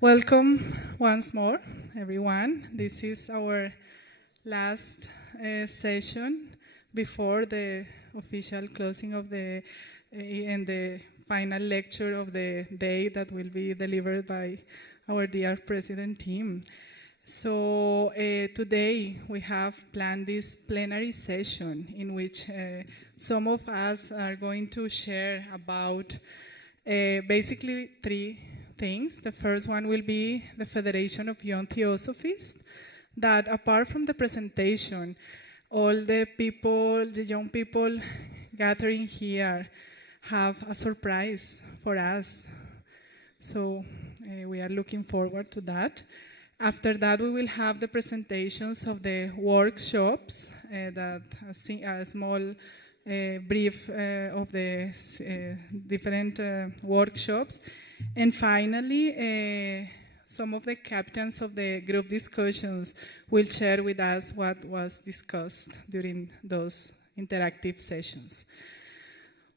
Welcome once more, everyone. This is our last session before the official closing of the and the final lecture of the day that will be delivered by our dear President Tim. So today we have planned this plenary session in which some of us are going to share about basically three things. The first one will be the Federation of Young Theosophists, that apart from the presentation, all the people, the young people gathering here have a surprise for us. So we are looking forward to that. After that, we will have the presentations of the workshops, a small brief of the different workshops. And finally, some of the captains of the group discussions will share with us what was discussed during those interactive sessions.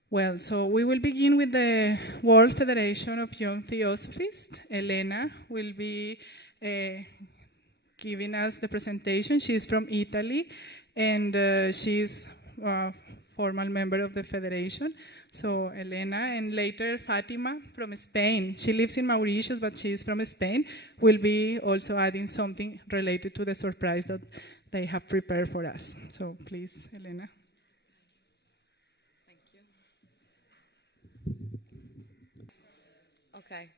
Well, so we will begin with the World Federation of Young Theosophists. Elena will be giving us the presentation. She's from Italy, and she's a formal member of the Federation. So Elena, and later Fatima from Spain. She lives in Mauritius, but she's from Spain, will be also adding something related to the surprise that they have prepared for us. So please, Elena. Thank you. Okay.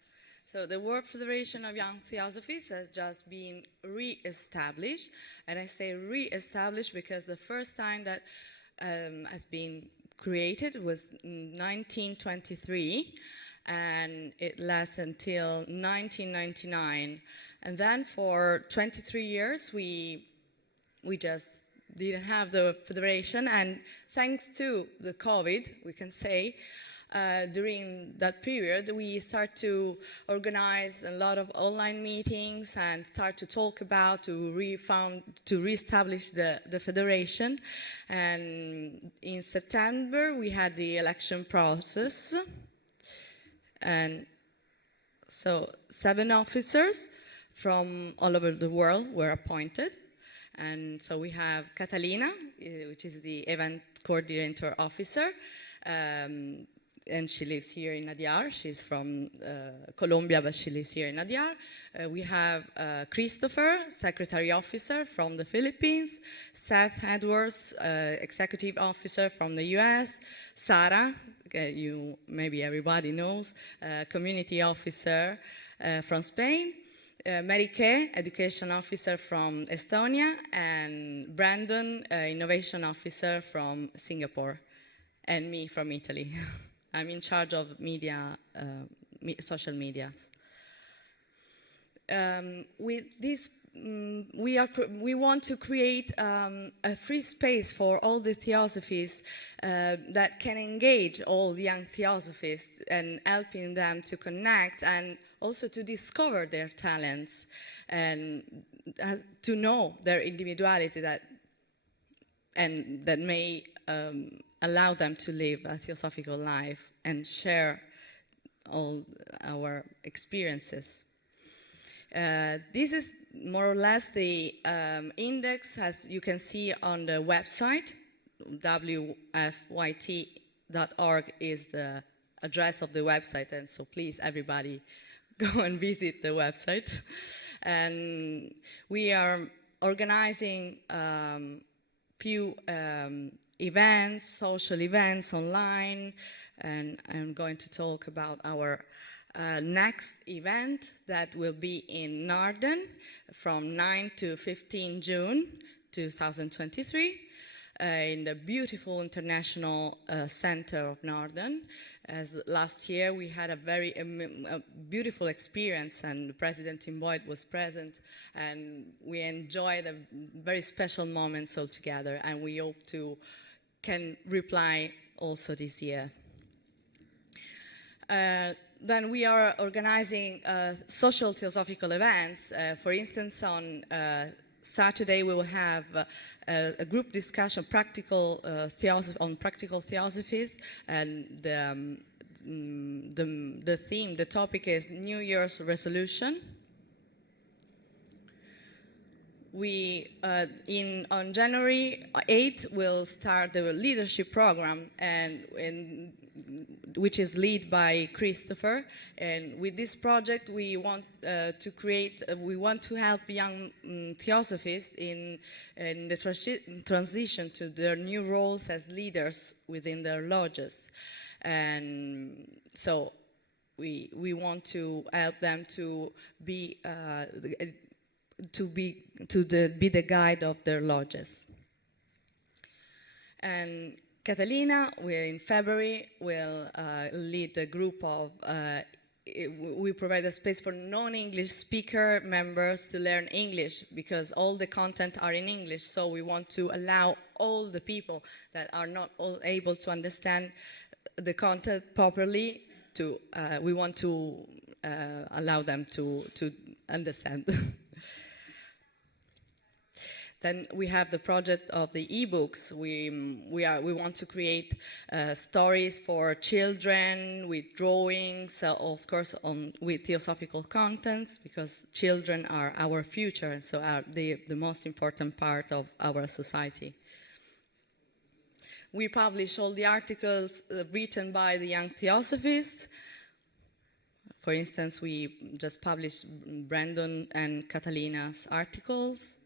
So the World Federation of Young Theosophists has just been re-established, and I say re-established because the first time that has been created was in 1923, and it lasts until 1999. And then for 23 years, we just didn't have the federation, and thanks to the COVID, we can say, during that period, we start to organize a lot of online meetings and start to talk about to reestablish the federation. And in September, we had the election process. And so 7 officers from all over the world were appointed. And so we have Catalina, which is the event coordinator officer. And she lives here in Adyar. She's from Colombia, but she lives here in Adyar. We have Christopher, Secretary Officer from the Philippines, Seth Edwards, Executive Officer from the US, Sarah, maybe everybody knows, Community Officer from Spain, Mary Kay, Education Officer from Estonia, and Brandon, Innovation Officer from Singapore, and me from Italy. I'm in charge of media, social media. With this, we want to create a free space for all the theosophists that can engage all the young theosophists and helping them to connect and also to discover their talents and to know their individuality that may allow them to live a theosophical life and share all our experiences. This is more or less the index, as you can see on the website. WFYT.org is the address of the website, and so please, everybody, go and visit the website. And we are organizing few events, social events online, and I'm going to talk about our next event that will be in Naarden from 9 to 15 June 2023 in the beautiful International Center of Naarden. As last year we had a very beautiful experience, and President Tim Boyd was present, and we enjoyed a very special moments all together, and we hope to can reply also this year. Then we are organizing social theosophical events. For instance, on Saturday we will have a group discussion, practical theosophies, and the theme, the topic is New Year's resolution. On January 8th, we'll start the leadership program, which is led by Christopher. And with this project, we want to help young theosophists in the transition to their new roles as leaders within their lodges. And so we want to help them to be the guide of their lodges. And Catalina, in February, will lead a group of, we provide a space for non-English speaker members to learn English, because all the content are in English, so we want to allow all the people that are not all able to understand the content properly we want to allow them to understand. Then we have the project of the ebooks. We want to create stories for children with drawings, of course, with theosophical contents, because children are our future, and so are the most important part of our society. We publish all the articles written by the Young Theosophists. For instance, we just published Brandon and Catalina's articles.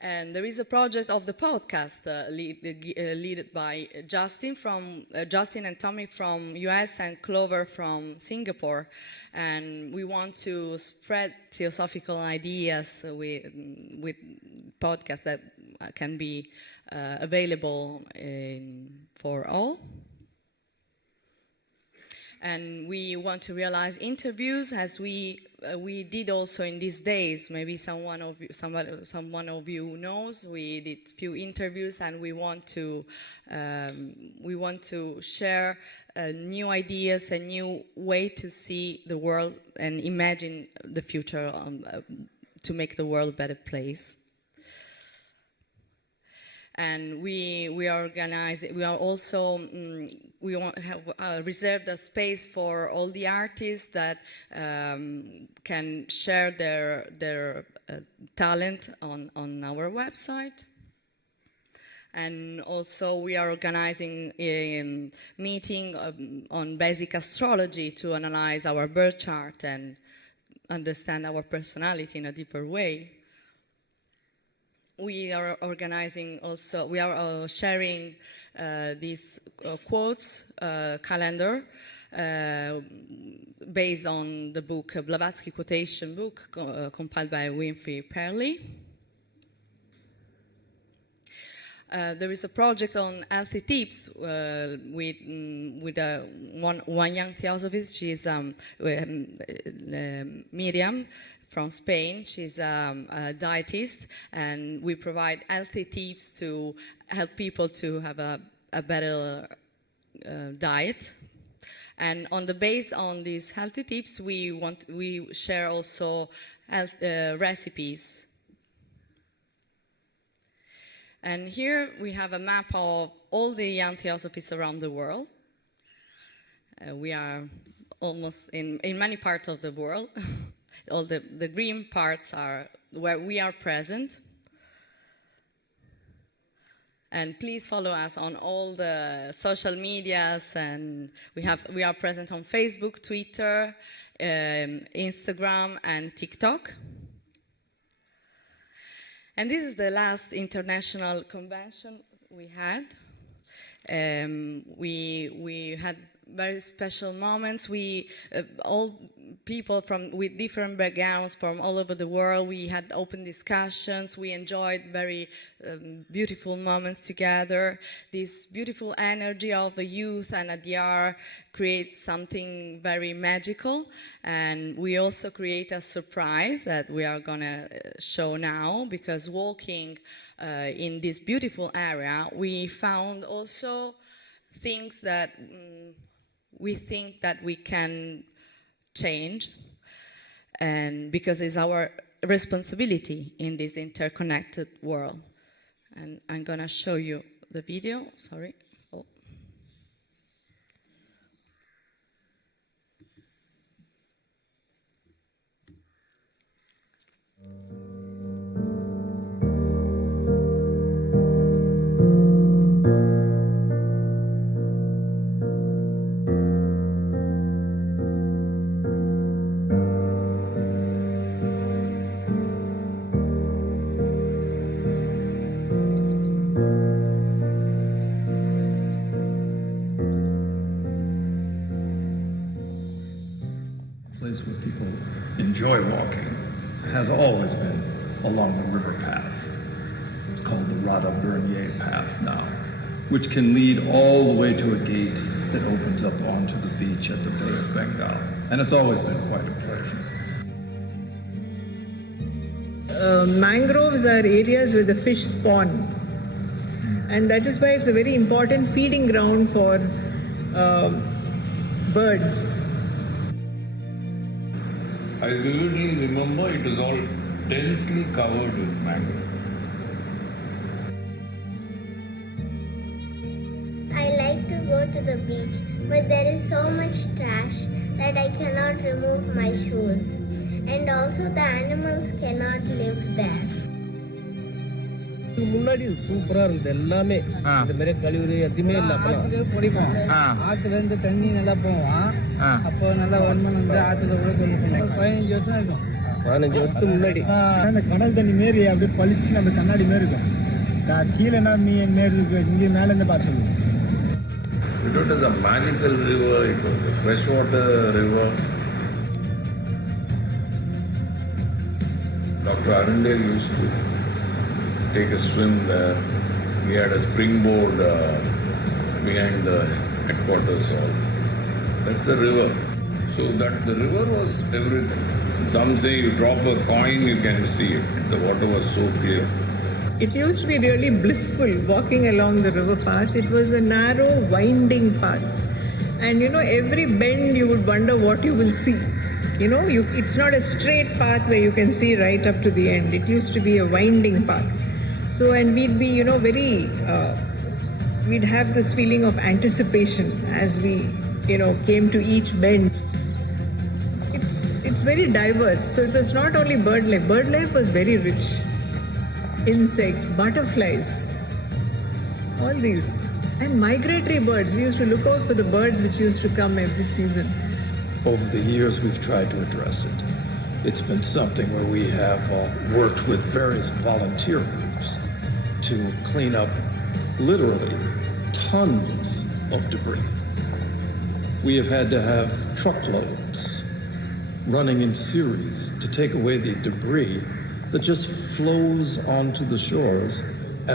And there is a project of the podcast led by Justin and Tommy from US and Clover from Singapore. And we want to spread theosophical ideas with podcasts that can be available for all. And we want to realize interviews, as we did also in these days. Maybe someone of you knows. We did few interviews, and we want to share new ideas, a new way to see the world and imagine the future to make the world a better place. And we are organizing. We are also we want to have reserved a space for all the artists that can share their talent on our website. And also we are organizing a meeting on basic astrology to analyze our birth chart and understand our personality in a deeper way. We are organizing also, we are sharing these quotes calendar based on the book, Blavatsky quotation book, compiled by Winfrey Perley. There is a project on healthy tips with one young theosophist. She's Miriam from Spain. She's a dietist, and we provide healthy tips to help people to have a better diet. And based on these healthy tips, we share also health recipes. And here we have a map of all the young theosophists around the world. We are almost in many parts of the world. All the green parts are where we are present. And please follow us on all the social medias, and we are present on Facebook, Twitter, Instagram, and TikTok. And this is the last international convention we had. We had very special moments. All people with different backgrounds from all over the world. We had open discussions. We enjoyed very beautiful moments together. This beautiful energy of the youth and Adyar creates something very magical. And we also create a surprise that we are going to show now, because walking in this beautiful area, we found also things that we think that we can change, and because it's our responsibility in this interconnected world. And I'm going to show you the video. Sorry. Oh. place where people enjoy walking has always been along the river path. It's called the Radha Bernier path now, which can lead all the way to a gate that opens up onto the beach at the Bay of Bengal. And it's always been quite a pleasure. Mangroves are areas where the fish spawn, and that is why it's a very important feeding ground for birds. I vividly remember it was all densely covered with mangrove. I like to go to the beach, but there is so much trash that I cannot remove my shoes. And also the animals cannot live there. முன்னாடி சூப்பரா இருந்தது எல்லாமே இந்த மாதிரி கழிவுறு எதுவுமே இல்ல பிடிக்கும் ஆத்துல இருந்து தண்ணி நல்லா போவோம் அப்போ நல்லா வருமானம் வந்து ஆத்துல கூட கொண்டு போனோம் 15 வருஷம் இருக்கும் 15 வருஷத்துக்கு முன்னாடி அந்த கடல் தண்ணி மாரி அப்படியே பளிச்சு நம்ம கண்ணாடி மாரி இருக்கும் கீழே என்ன மீன் மாரி இருக்கு இங்கே மேல இருந்து பார்த்து It was a magical river, it was a freshwater river. Dr. Arundel used to take a swim there. We had a springboard behind the headquarters hall. That's the river. So that the river was everything. Some say you drop a coin, you can see it. The water was so clear. It used to be really blissful walking along the river path. It was a narrow, winding path. And every bend you would wonder what you will see. It's not a straight path where you can see right up to the end. It used to be a winding path. So, and we'd be, we'd have this feeling of anticipation as we, came to each bend. It's very diverse. So it was not only bird life. Bird life was very rich. Insects, butterflies, all these. And migratory birds. We used to look out for the birds which used to come every season. Over the years, we've tried to address it. It's been something where we have worked with various volunteer groups to clean up literally tons of debris. We have had to have truckloads running in series to take away the debris that just flows onto the shores.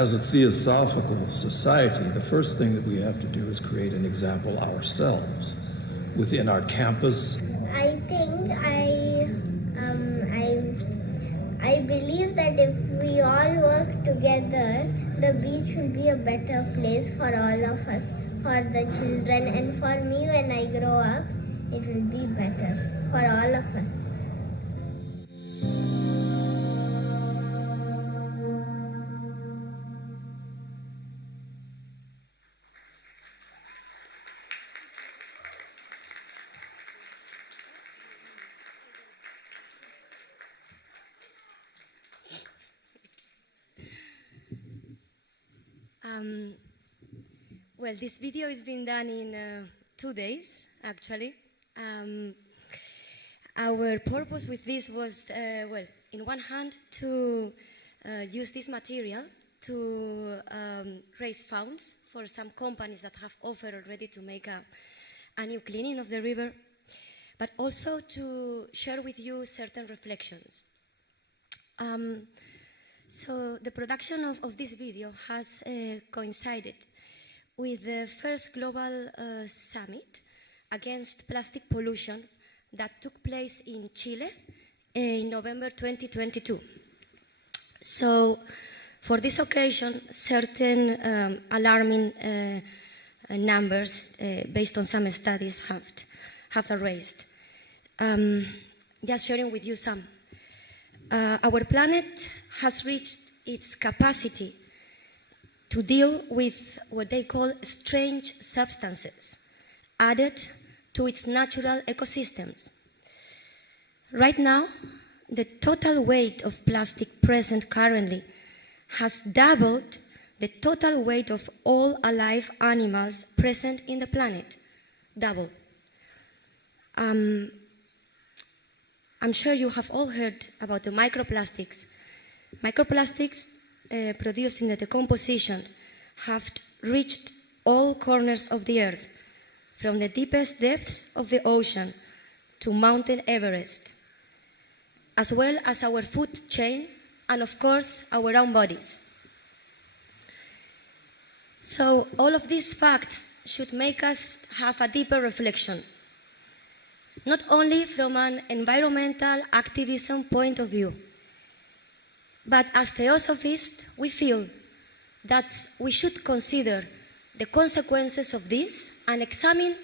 As a theosophical society, the first thing that we have to do is create an example ourselves within our campus. I think I believe that if we all work together, the beach will be a better place for all of us, for the children, and for me when I grow up, it will be better for all of us. Well, this video has been done in 2 days, actually. Our purpose with this was, in one hand, to use this material to raise funds for some companies that have offered already to make a new cleaning of the river, but also to share with you certain reflections. So the production of this video has coincided with the first global summit against plastic pollution that took place in Chile in November 2022. So for this occasion, certain alarming numbers based on some studies have raised. Just sharing with you some. Our planet has reached its capacity to deal with what they call strange substances added to its natural ecosystems. Right now, the total weight of plastic present currently has doubled the total weight of all alive animals present in the planet. Double. I'm sure you have all heard about the microplastics. Microplastics produced in the decomposition have reached all corners of the earth, from the deepest depths of the ocean to Mountain Everest, as well as our food chain and, of course, our own bodies. So all of these facts should make us have a deeper reflection, not only from an environmental activism point of view, but as Theosophists, we feel that we should consider the consequences of this and examine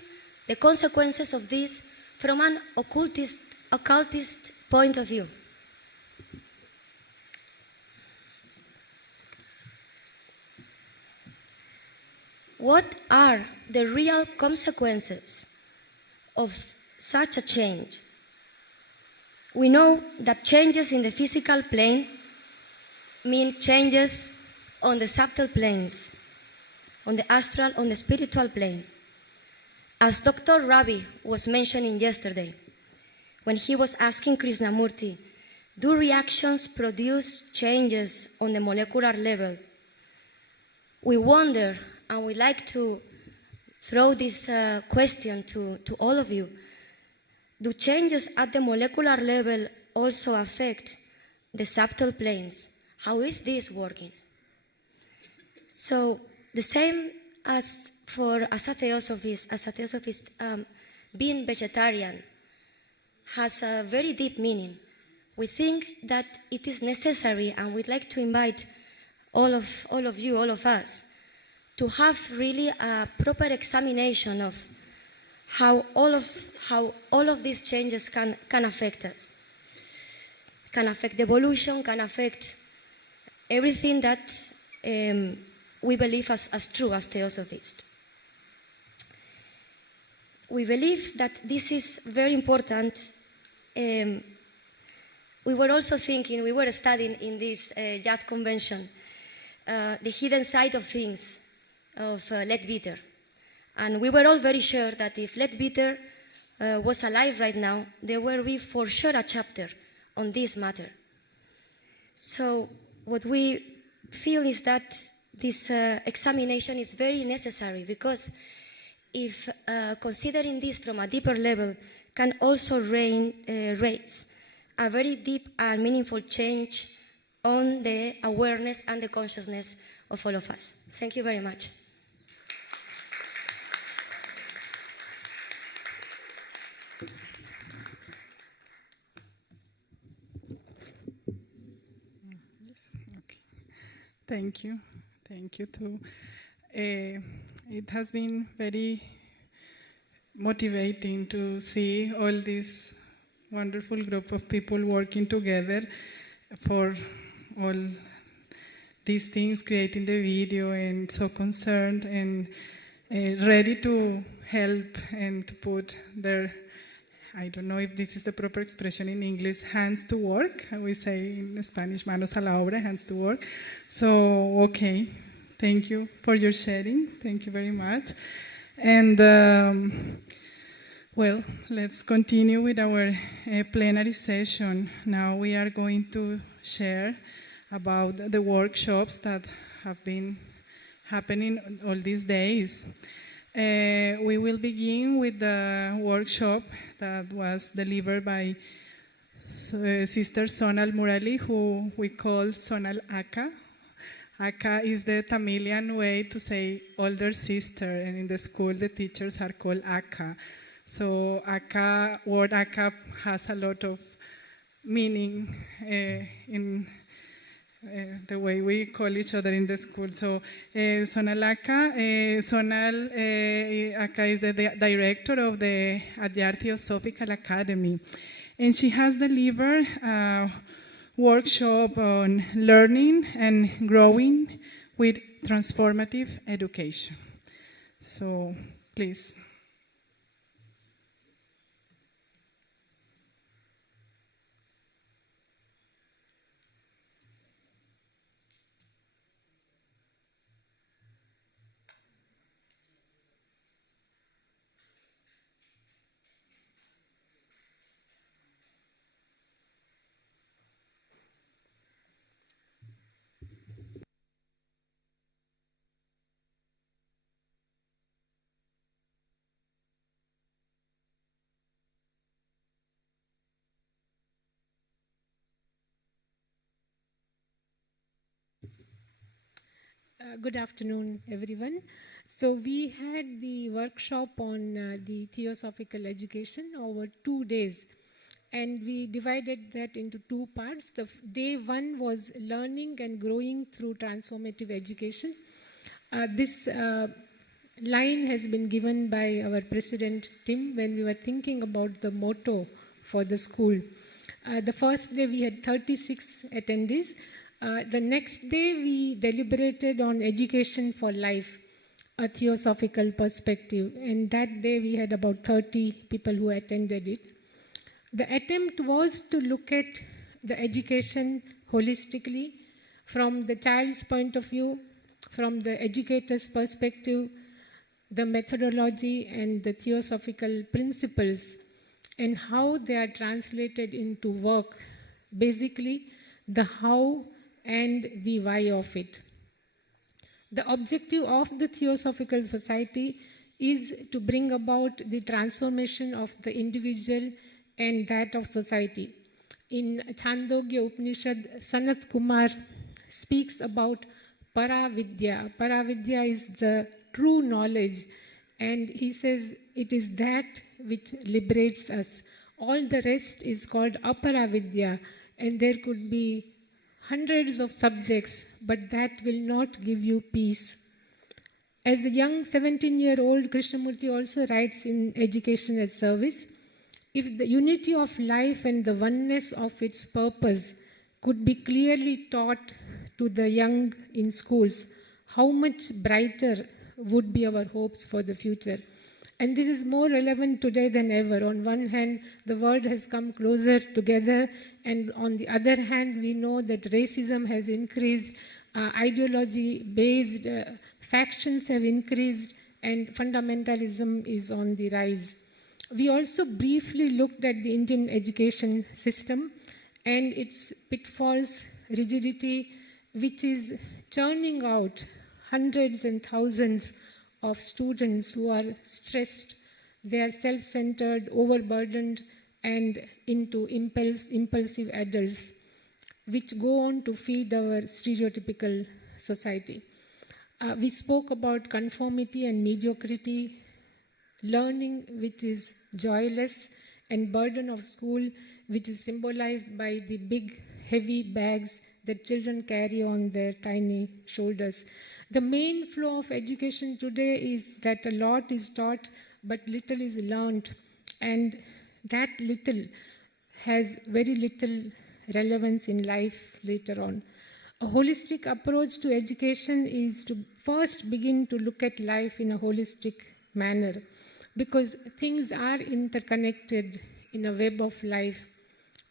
the consequences of this from an occultist point of view. What are the real consequences of such a change? We know that changes in the physical plane mean changes on the subtle planes, on the astral, on the spiritual plane. As Dr. Ravi was mentioning yesterday, when he was asking Krishnamurti, do reactions produce changes on the molecular level? We wonder, and we like to throw this question to all of you. Do changes at the molecular level also affect the subtle planes? How is this working? So the same as a theosophist, being vegetarian has a very deep meaning. We think that it is necessary, and we'd like to invite all of you, all of us, to have really a proper examination of how all of these changes can affect us, can affect the evolution, can affect everything that we believe as true as Theosophists. We believe that this is very important. We were also thinking, we were studying in this Youth Convention, the hidden side of things, of Leadbeater. And we were all very sure that if Leadbeater was alive right now, there will be for sure a chapter on this matter. So what we feel is that this examination is very necessary, because if considering this from a deeper level can also raise a very deep and meaningful change on the awareness and the consciousness of all of us. Thank you very much. Thank you. Thank you too. It has been very motivating to see all this wonderful group of people working together for all these things, creating the video, and so concerned and ready to help and to put their, I don't know if this is the proper expression in English, hands to work. We say in Spanish, manos a la obra, hands to work. So, okay, thank you for your sharing. Thank you very much. And, well, let's continue with our plenary session. Now we are going to share about the workshops that have been happening all these days. We will begin with the workshop that was delivered by Sister Sonal Murali, who we call Sonal Aka. Aka is the Tamilian way to say older sister, and in the school the teachers are called Aka. So word Aka has a lot of meaning in the way we call each other in the school. So Sonal Aka, Aka is the director of the Adyar Theosophical Academy, and she has delivered a workshop on learning and growing with transformative education. So please. Good afternoon, everyone. So we had the workshop on the theosophical education over 2 days, and we divided that into 2 parts. Day 1 was learning and growing through transformative education. This line has been given by our president, Tim, when we were thinking about the motto for the school. The first day we had 36 attendees. The next day we deliberated on education for life, a theosophical perspective, and that day we had about 30 people who attended it. The attempt was to look at the education holistically from the child's point of view, from the educator's perspective, the methodology and the theosophical principles, and how they are translated into work, basically the how and the why of it. The objective of the Theosophical Society is to bring about the transformation of the individual and that of society. In Chandogya Upanishad, Sanat Kumar speaks about Paravidya. Paravidya is the true knowledge, and he says it is that which liberates us. All the rest is called Aparavidya, and there could be hundreds of subjects, but that will not give you peace. As a young 17-year-old, Krishnamurti also writes in Education as Service, if the unity of life and the oneness of its purpose could be clearly taught to the young in schools, how much brighter would be our hopes for the future. And this is more relevant today than ever. On one hand, the world has come closer together, and on the other hand, we know that racism has increased, ideology-based factions have increased, and fundamentalism is on the rise. We also briefly looked at the Indian education system and its pitfalls, rigidity, which is churning out hundreds and thousands of students who are stressed, they are self-centered, overburdened, and into impulsive adults, which go on to feed our stereotypical society. We spoke about conformity and mediocrity, learning which is joyless, and burden of school, which is symbolized by the big, heavy bags that children carry on their tiny shoulders. The main flow of education today is that a lot is taught, but little is learned, and that little has very little relevance in life later on. A holistic approach to education is to first begin to look at life in a holistic manner, because things are interconnected in a web of life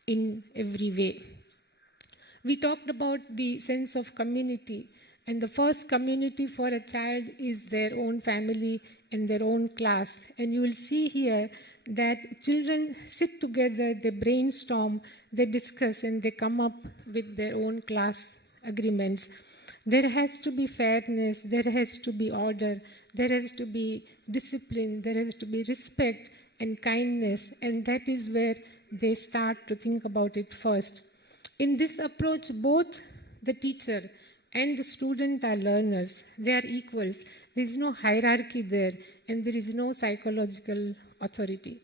in every way. We talked about the sense of community, and the first community for a child is their own family and their own class. And you will see here that children sit together, they brainstorm, they discuss, and they come up with their own class agreements. There has to be fairness, there has to be order, there has to be discipline, there has to be respect and kindness, and that is where they start to think about it first. In this approach, both the teacher and the student are learners. They are equals. There is no hierarchy there, and there is no psychological authority.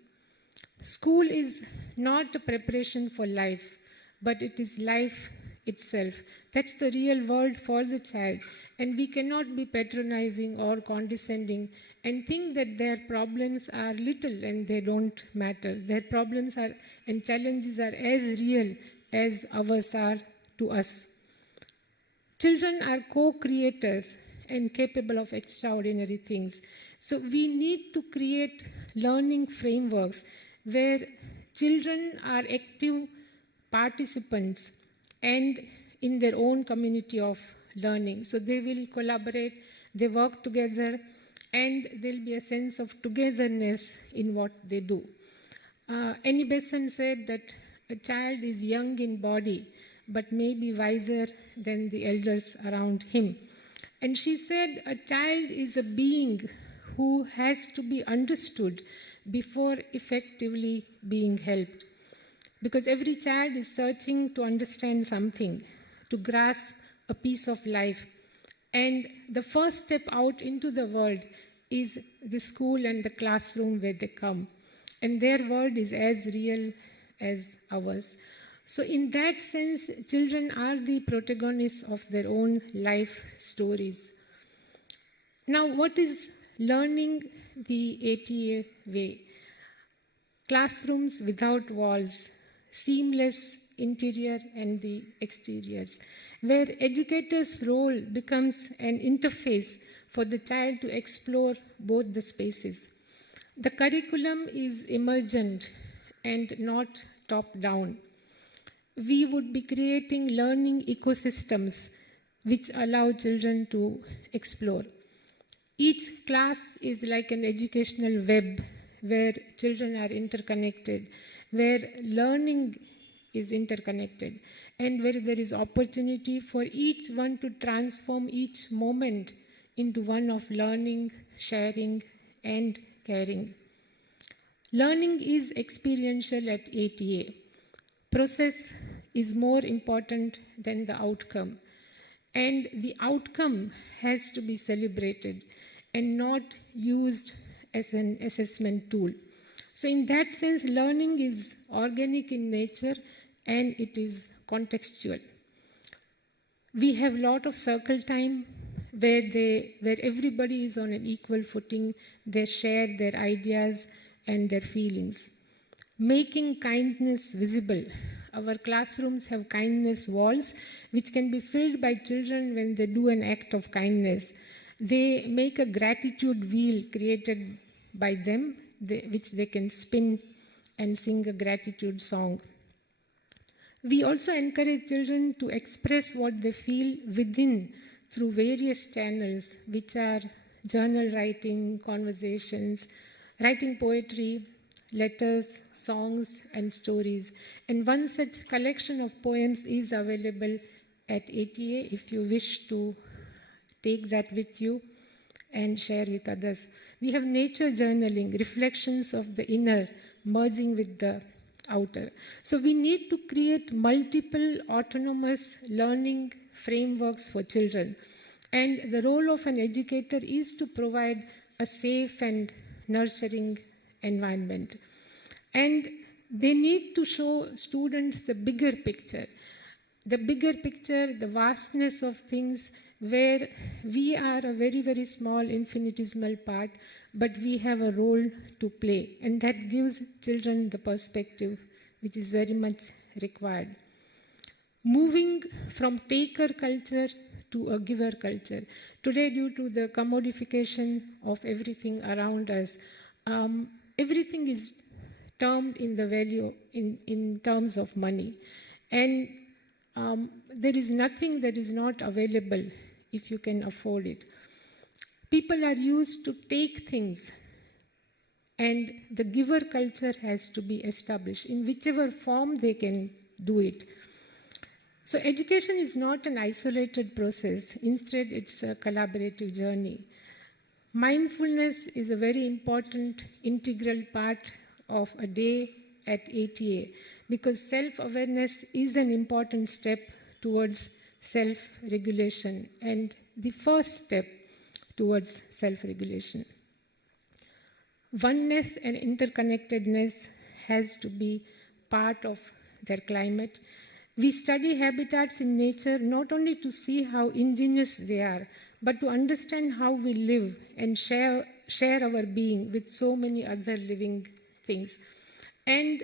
School is not a preparation for life, but it is life itself. That's the real world for the child, and we cannot be patronizing or condescending and think that their problems are little and they don't matter. Their problems are and challenges are as real as ours are to us. Children are co-creators and capable of extraordinary things. So we need to create learning frameworks where children are active participants and in their own community of learning. So they will collaborate, they work together, and there will be a sense of togetherness in what they do. Annie Besant said that a child is young in body, but may be wiser than the elders around him. And she said a child is a being who has to be understood before effectively being helped. Because every child is searching to understand something, to grasp a piece of life. And the first step out into the world is the school and the classroom where they come. And their world is as real as ours. So in that sense, children are the protagonists of their own life stories. Now, what is learning the ATA way? Classrooms without walls, seamless interior and the exteriors, where educators' role becomes an interface for the child to explore both the spaces. The curriculum is emergent and not top-down. We would be creating learning ecosystems which allow children to explore. Each class is like an educational web where children are interconnected, where learning is interconnected, and where there is opportunity for each one to transform each moment into one of learning, sharing, and caring. Learning is experiential at ATA. Process is more important than the outcome. And the outcome has to be celebrated and not used as an assessment tool. So in that sense, learning is organic in nature and it is contextual. We have a lot of circle time where everybody is on an equal footing. They share their ideas and their feelings. Making kindness visible. Our classrooms have kindness walls which can be filled by children when they do an act of kindness. They make a gratitude wheel created by them, which they can spin and sing a gratitude song. We also encourage children to express what they feel within through various channels, which are journal writing, conversations, writing poetry, letters, songs, and stories. And one such collection of poems is available at ATA if you wish to take that with you and share with others. We have nature journaling, reflections of the inner merging with the outer. So we need to create multiple autonomous learning frameworks for children. And the role of an educator is to provide a safe and nurturing environment. And they need to show students the bigger picture, the vastness of things where we are a very, very small infinitesimal part, but we have a role to play. And that gives children the perspective which is very much required. Moving from taker culture to a giver culture. Today, due to the commodification of everything around us, everything is termed in the value in terms of money. And there is nothing that is not available if you can afford it. People are used to take things, and the giver culture has to be established in whichever form they can do it. So education is not an isolated process. Instead, it's a collaborative journey. Mindfulness is a very important integral part of a day at ATA because self-awareness is an important step towards self-regulation and the first step towards self-regulation. Oneness and interconnectedness has to be part of their climate. We study habitats in nature not only to see how ingenious they are, but to understand how we live and share our being with so many other living things. And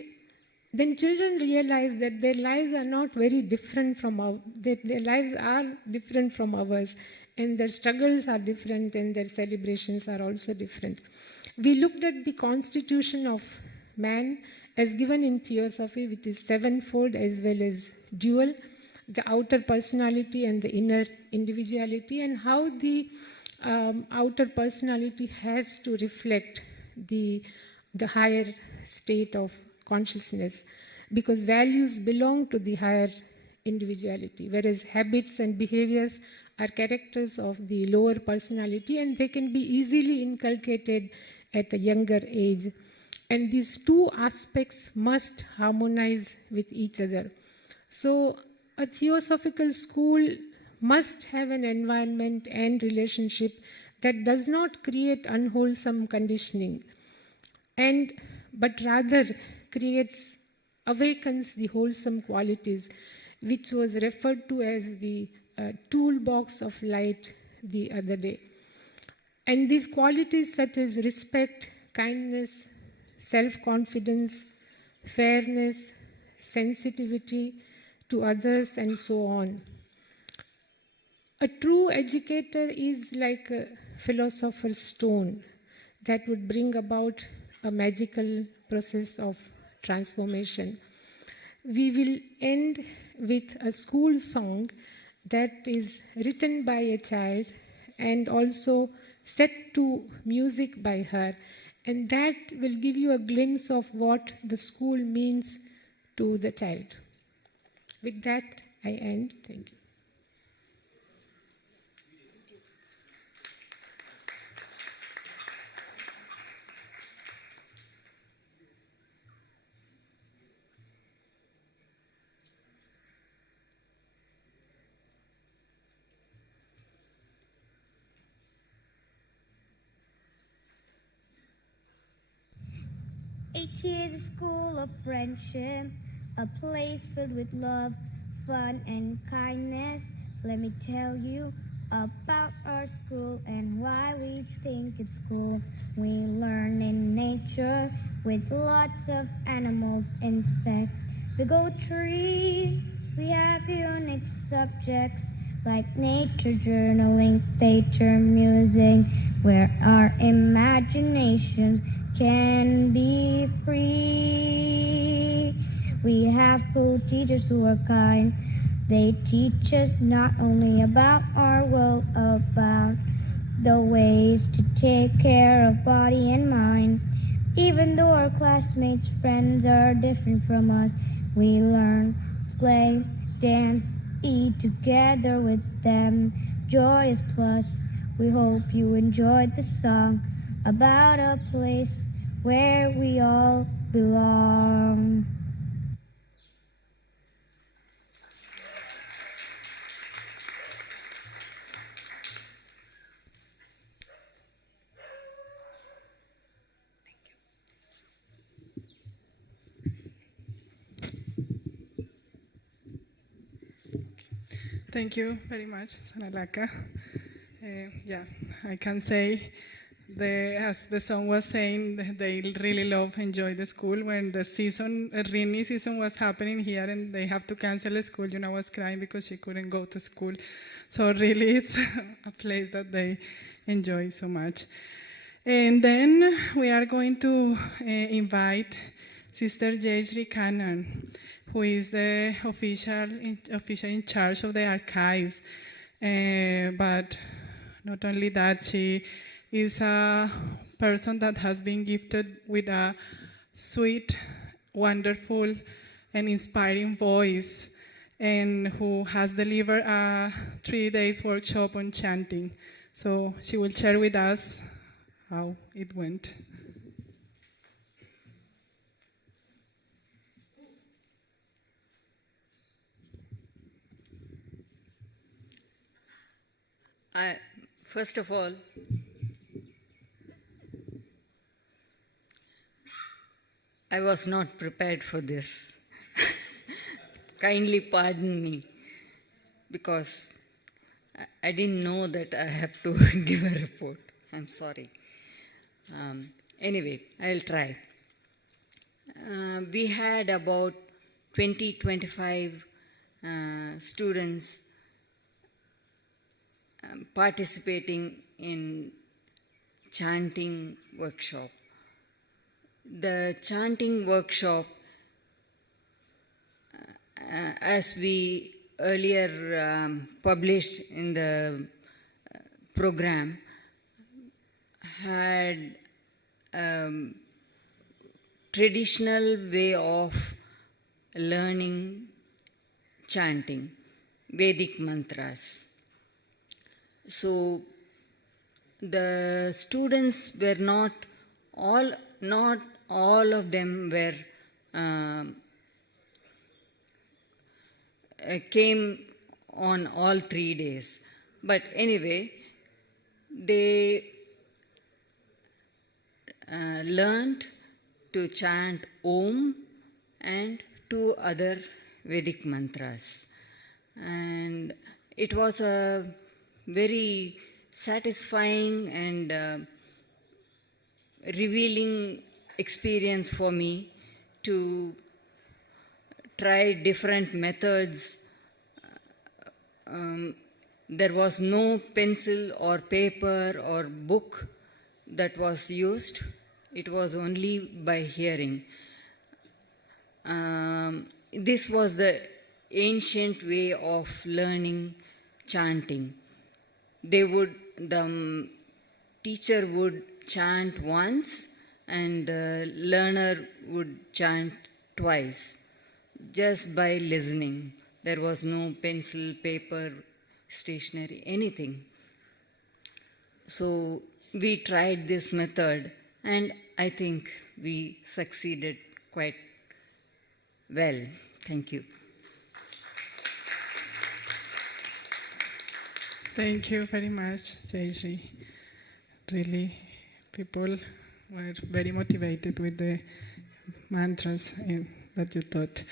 then children realize that their lives are not very different from ours, that their lives are different from ours, and their struggles are different, and their celebrations are also different. We looked at the constitution of man as given in Theosophy, which is sevenfold as well as dual, the outer personality and the inner individuality, and how the outer personality has to reflect the higher state of consciousness, because values belong to the higher individuality, whereas habits and behaviors are characters of the lower personality, and they can be easily inculcated at a younger age. And these two aspects must harmonize with each other. So a theosophical school must have an environment and relationship that does not create unwholesome conditioning, but rather awakens the wholesome qualities, which was referred to as the toolbox of light the other day. And these qualities such as respect, kindness, self-confidence, fairness, sensitivity to others, and so on. A true educator is like a philosopher's stone that would bring about a magical process of transformation. We will end with a school song that is written by a child and also set to music by her. And that will give you a glimpse of what the school means to the child. With that, I end. Thank you. HE is a school of friendship, a place filled with love, fun, and kindness. Let me tell you about our school and why we think it's cool. We learn in nature with lots of animals, insects, big old trees. We have unique subjects like nature journaling, nature musing, where our imaginations can be free. We have cool teachers who are kind. They teach us not only about our world, about the ways to take care of body and mind. Even though our classmates' friends are different from us, we learn, play, dance, eat together with them. Joy is plus. We hope you enjoyed the song about a place where we all belong. Thank you very much, Sanalaka. Yeah, I can say, as the song was saying, they really enjoy the school. When the rainy season was happening here and they have to cancel the school, I was crying because she couldn't go to school. So really it's a place that they enjoy so much. And then we are going to invite Sister Jayashree Kannan, who is the official in charge of the archives. But not only that, she is a person that has been gifted with a sweet, wonderful, and inspiring voice, and who has delivered a 3-day workshop on chanting. So she will share with us how it went. First of all, I was not prepared for this. Kindly pardon me, because I didn't know that I have to give a report. I'm sorry. Anyway, I'll try. We had about 20-25 students participating in chanting workshop. The chanting workshop, as we earlier published in the program, had traditional way of learning chanting, Vedic mantras. So the students were not all of them were came on all 3 days. But anyway, they learned to chant Om and 2 other Vedic mantras. And it was a very satisfying and revealing experience for me to try different methods. There was no pencil or paper or book that was used. It was only by hearing. This was the ancient way of learning chanting. The teacher would chant once and the learner would chant twice, just by listening. There was no pencil, paper, stationery, anything. So we tried this method and I think we succeeded quite well. Thank you. Thank you very much, Jayshree. Really, people were very motivated with the mantras that you taught.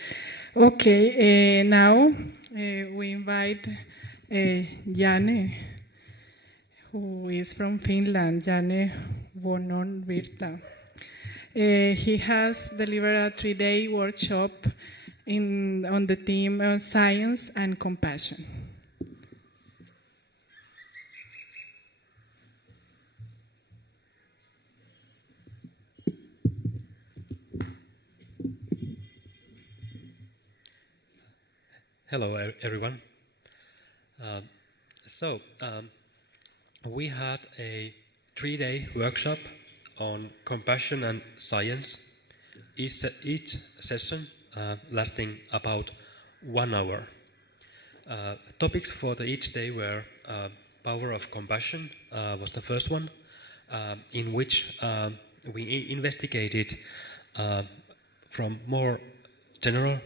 Okay, now we invite Janne, who is from Finland, Janne Vuononvirta. He has delivered a 3-day workshop on the theme Science and Compassion. Hello, everyone. We had a 3-day workshop on compassion and science, each session lasting about 1 hour. Topics for each day were power of compassion was the first one, in which we investigated from more general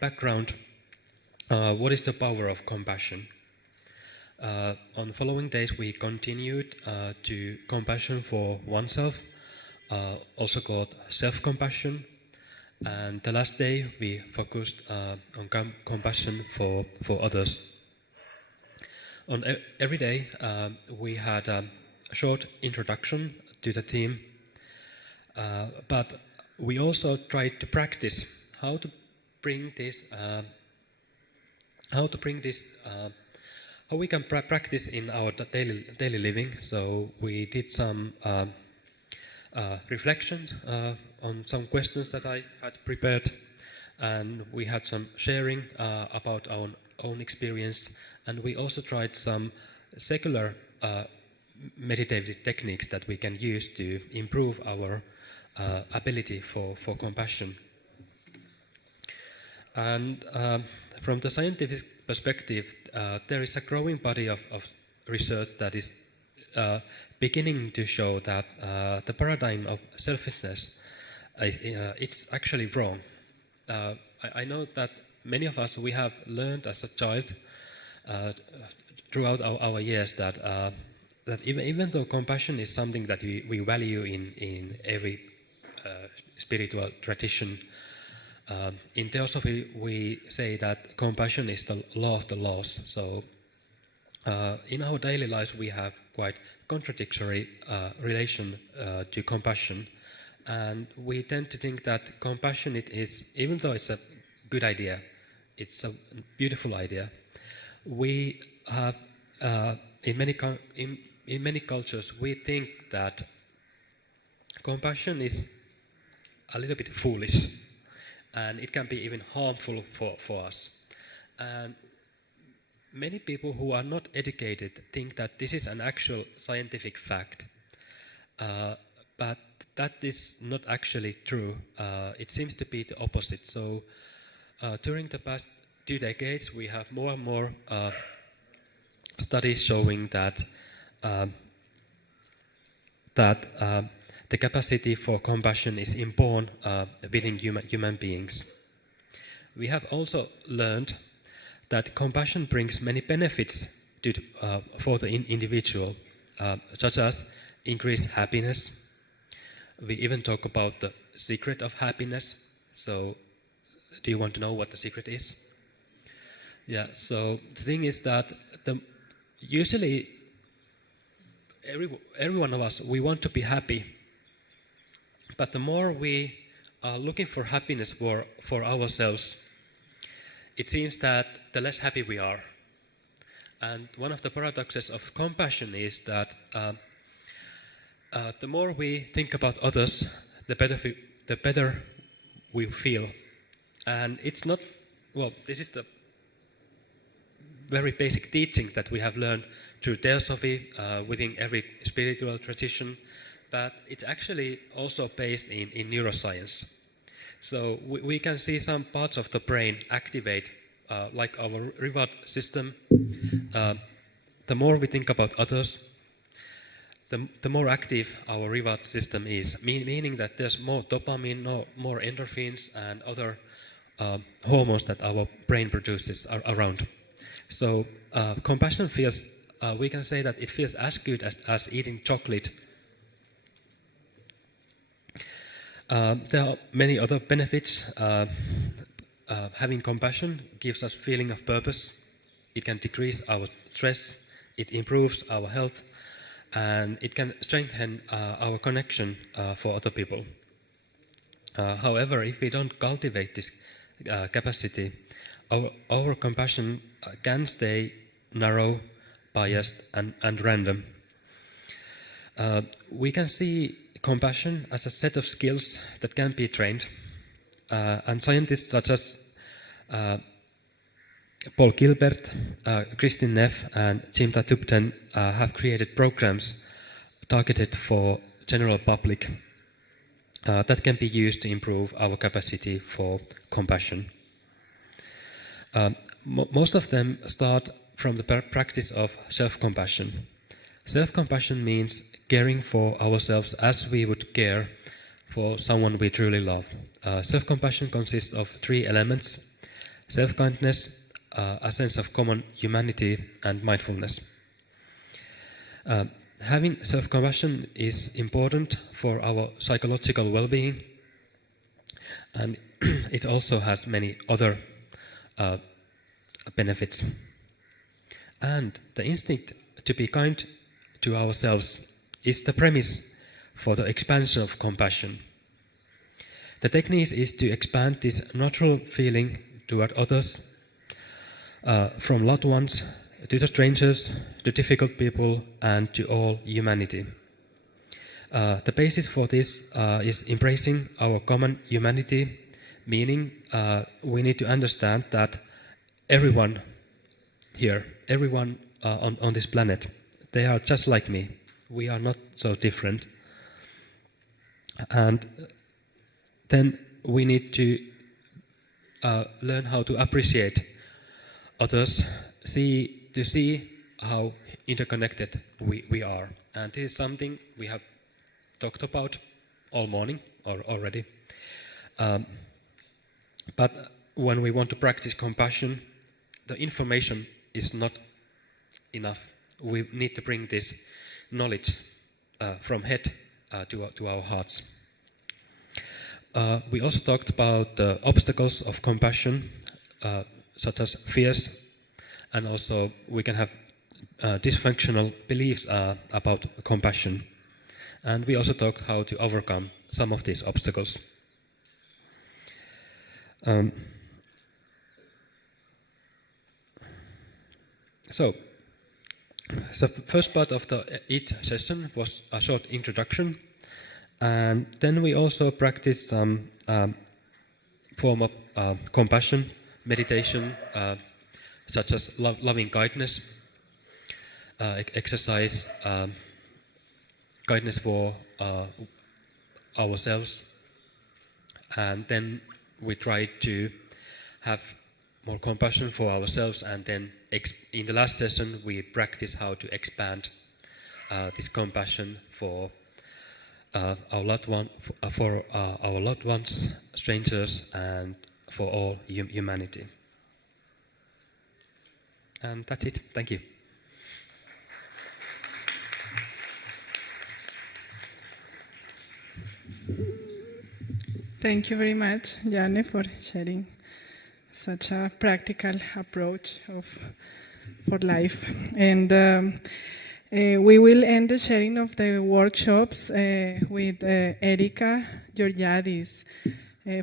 background what is the power of compassion. On following days we continued to compassion for oneself, also called self-compassion, and the last day we focused on compassion for others. On every day we had a short introduction to the theme, but we also tried to practice how to bring this how we can practice in our daily living. So we did some reflection on some questions that I had prepared, and we had some sharing about our own experience, and we also tried some secular meditative techniques that we can use to improve our ability for compassion. And from the scientific perspective, there is a growing body of research that is beginning to show that the paradigm of selfishness, it's actually wrong. I know that many of us, we have learned as a child throughout our years that even though compassion is something that we value in every spiritual tradition, in theosophy, we say that compassion is the law of the laws. So in our daily lives, we have quite contradictory relation to compassion. And we tend to think that compassion, it is, even though it's a good idea, it's a beautiful idea, we have, in many cultures, we think that compassion is a little bit foolish. And it can be even harmful for us. And many people who are not educated think that this is an actual scientific fact. But that is not actually true. It seems to be the opposite. So during the past 2 decades, we have more and more studies showing that the capacity for compassion is inborn within human beings. We have also learned that compassion brings many benefits for the individual, such as increased happiness. We even talk about the secret of happiness. So, do you want to know what the secret is? Yeah, so the thing is that usually every one of us, we want to be happy. But the more we are looking for happiness for ourselves, it seems that the less happy we are. And one of the paradoxes of compassion is that the more we think about others, the better we feel. And it's not, well, this is the very basic teaching that we have learned through Theosophy within every spiritual tradition, but it's actually also based in neuroscience. So we can see some parts of the brain activate, like our reward system. The more we think about others, the more active our reward system is, meaning that there's more dopamine, more endorphins, and other hormones that our brain produces around. So compassion feels, we can say that it feels as good as eating chocolate. There are many other benefits. Having compassion gives us feeling of purpose. It can decrease our stress. It improves our health. And it can strengthen our connection for other people. However, if we don't cultivate this capacity, our compassion can stay narrow, biased, and random. We can see compassion as a set of skills that can be trained. And scientists such as Paul Gilbert, Kristin Neff, and Jimta Tupten have created programs targeted for general public that can be used to improve our capacity for compassion. Most of them start from the practice of self-compassion. Self-compassion means caring for ourselves as we would care for someone we truly love. Self-compassion consists of 3 elements: self-kindness, a sense of common humanity, and mindfulness. Having self-compassion is important for our psychological well-being, and it also has many other benefits. And the instinct to be kind to ourselves is the premise for the expansion of compassion. The technique is to expand this natural feeling toward others, from loved ones to the strangers, to difficult people, and to all humanity. The basis for this is embracing our common humanity, meaning we need to understand that everyone here, everyone on this planet, they are just like me. We are not so different. And then we need to learn how to appreciate others, to see how interconnected we are. And this is something we have talked about all morning already. But when we want to practice compassion, the information is not enough. We need to bring this knowledge from head to our hearts. We also talked about the obstacles of compassion, such as fears, and also we can have dysfunctional beliefs about compassion. And we also talked how to overcome some of these obstacles. So the first part of each session was a short introduction, and then we also practiced some form of compassion, meditation, such as loving kindness, exercise kindness for ourselves, and then we tried to have more compassion for ourselves, and then in the last session we practiced how to expand this compassion for our loved ones, strangers, and for all humanity. And that's it. Thank you. Thank you very much, Janne, for sharing such a practical approach for life. And we will end the sharing of the workshops with Erika Georgiadis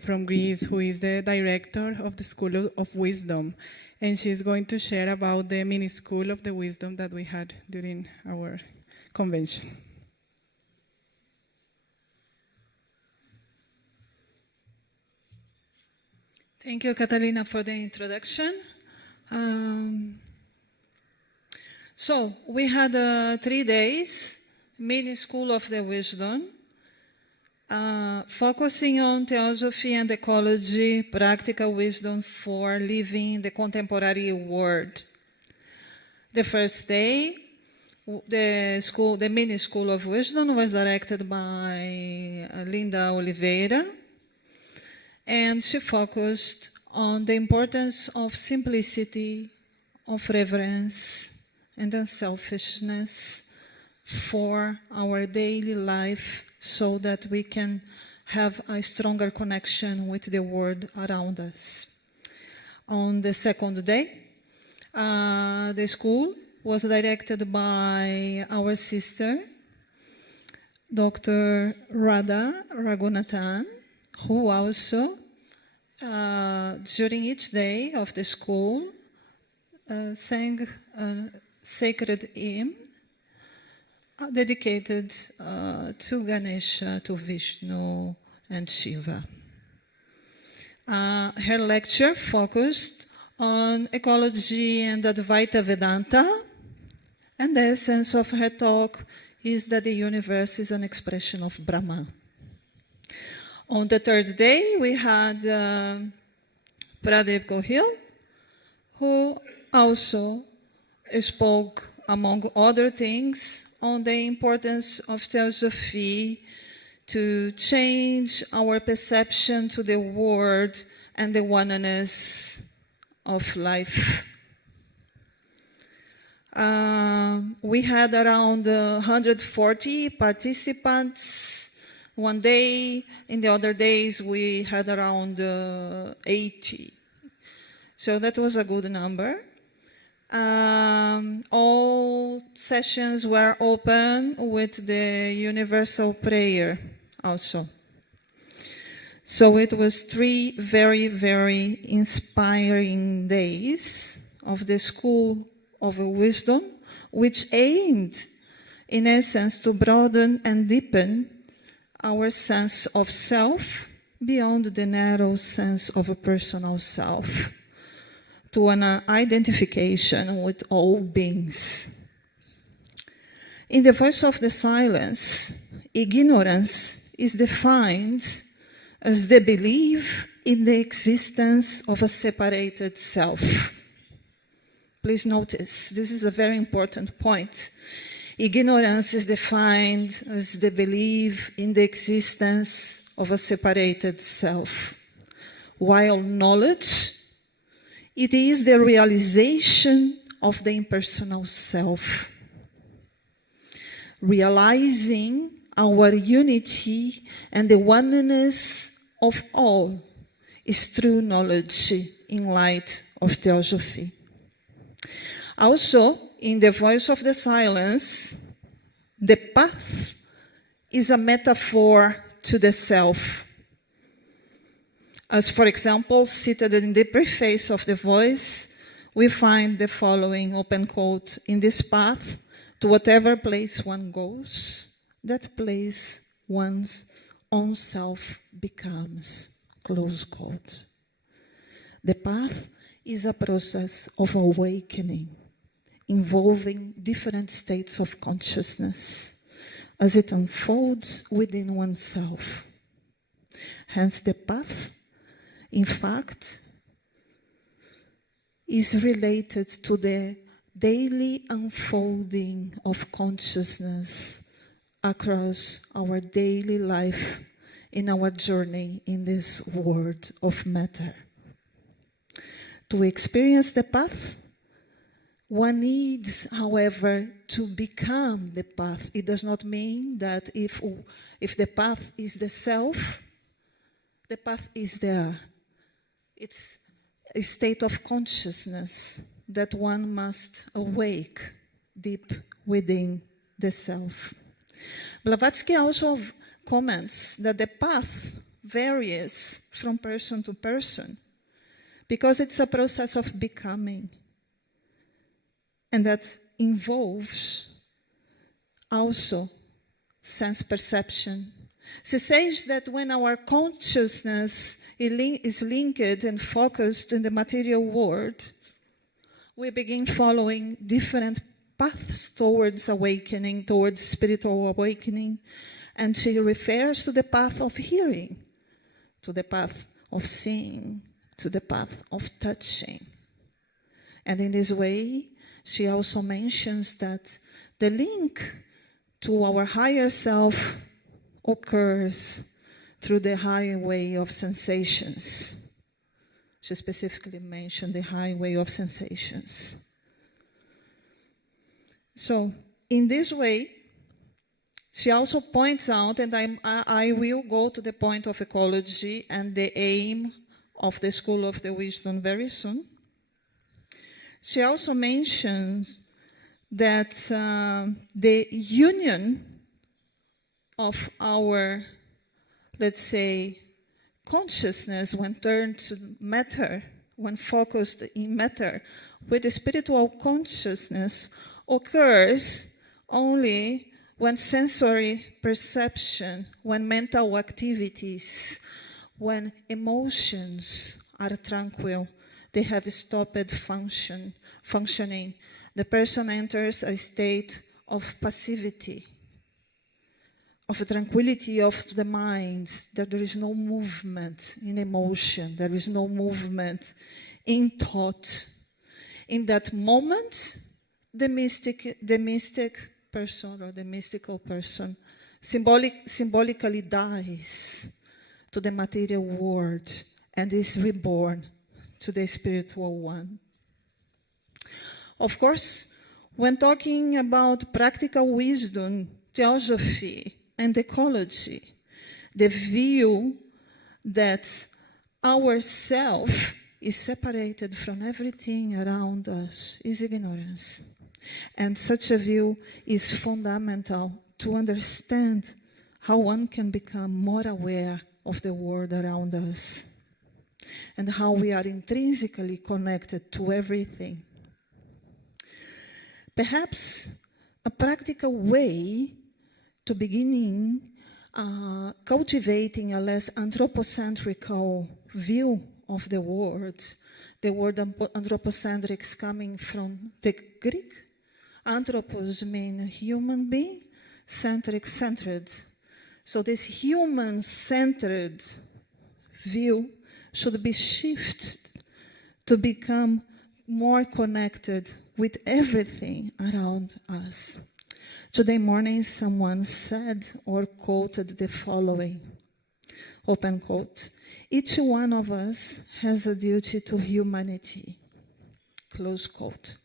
from Greece, who is the director of the School of Wisdom. And she's going to share about the mini school of the wisdom that we had during our convention. Thank you, Catalina, for the introduction. So we had 3 days, mini school of the wisdom, focusing on theosophy and ecology, practical wisdom for living the contemporary world. The first day, the mini school of wisdom was directed by Linda Oliveira, and she focused on the importance of simplicity, of reverence, and unselfishness for our daily life so that we can have a stronger connection with the world around us. On the second day, the school was directed by our sister, Dr. Radha Raghunathan, who also, during each day of the school, sang a sacred hymn dedicated to Ganesha, to Vishnu, and Shiva. Her lecture focused on ecology and Advaita Vedanta, and the essence of her talk is that the universe is an expression of Brahma. On the third day, we had Pradeep Gohil, who also spoke, among other things, on the importance of theosophy to change our perception to the world and the oneness of life. We had around 140 participants one day. In the other days, we had around 80. So that was a good number. All sessions were open with the universal prayer also. So it was 3 very, very inspiring days of the School of Wisdom, which aimed, in essence, to broaden and deepen our sense of self beyond the narrow sense of a personal self, to an identification with all beings. In the voice of the silence, ignorance is defined as the belief in the existence of a separated self. Please notice, this is a very important point. Ignorance is defined as the belief in the existence of a separated self, while knowledge, it is the realization of the impersonal self. Realizing our unity and the oneness of all is true knowledge in light of theosophy. Also, in the voice of the silence, the path is a metaphor to the self. As, for example, cited in the preface of the voice, we find the following open quote: "In this path, to whatever place one goes, that place one's own self becomes," close quote. The path is a process of awakening, involving different states of consciousness as it unfolds within oneself. Hence, the path, in fact, is related to the daily unfolding of consciousness across our daily life in our journey in this world of matter. To experience the path, One needs, however, to become the path. It does not mean that if the path is the self, the path is there. It's a state of consciousness that one must awake deep within the self. Blavatsky also comments that the path varies from person to person because it's a process of becoming, and that involves also sense perception. She says that when our consciousness is linked and focused in the material world, we begin following different paths towards awakening, towards spiritual awakening. And she refers to the path of hearing, to the path of seeing, to the path of touching. And in this way, she also mentions that the link to our higher self occurs through the highway of sensations. She specifically mentioned the highway of sensations. So, in this way, she also points out, and I will go to the point of ecology and the aim of the School of the Wisdom very soon. She also mentions that the union of our, let's say, consciousness when turned to matter, when focused in matter, with the spiritual consciousness occurs only when sensory perception, when mental activities, when emotions are tranquil, they have stopped functioning. The person enters a state of passivity, of a tranquility of the mind, that there is no movement in emotion, there is no movement in thought. In that moment, the mystic person or the mystical person symbolically dies to the material world and is reborn to the spiritual one. Of course, when talking about practical wisdom, theosophy, and ecology, the view that our self is separated from everything around us is ignorance. And such a view is fundamental to understand how one can become more aware of the world around us and how we are intrinsically connected to everything. Perhaps a practical way to beginning cultivating a less anthropocentrical view of the word anthropocentric is coming from the Greek. Anthropos means human being, centered. So this human-centered view should be shifted to become more connected with everything around us. Today morning, someone said or quoted the following, open quote, "Each one of us has a duty to humanity," close quote.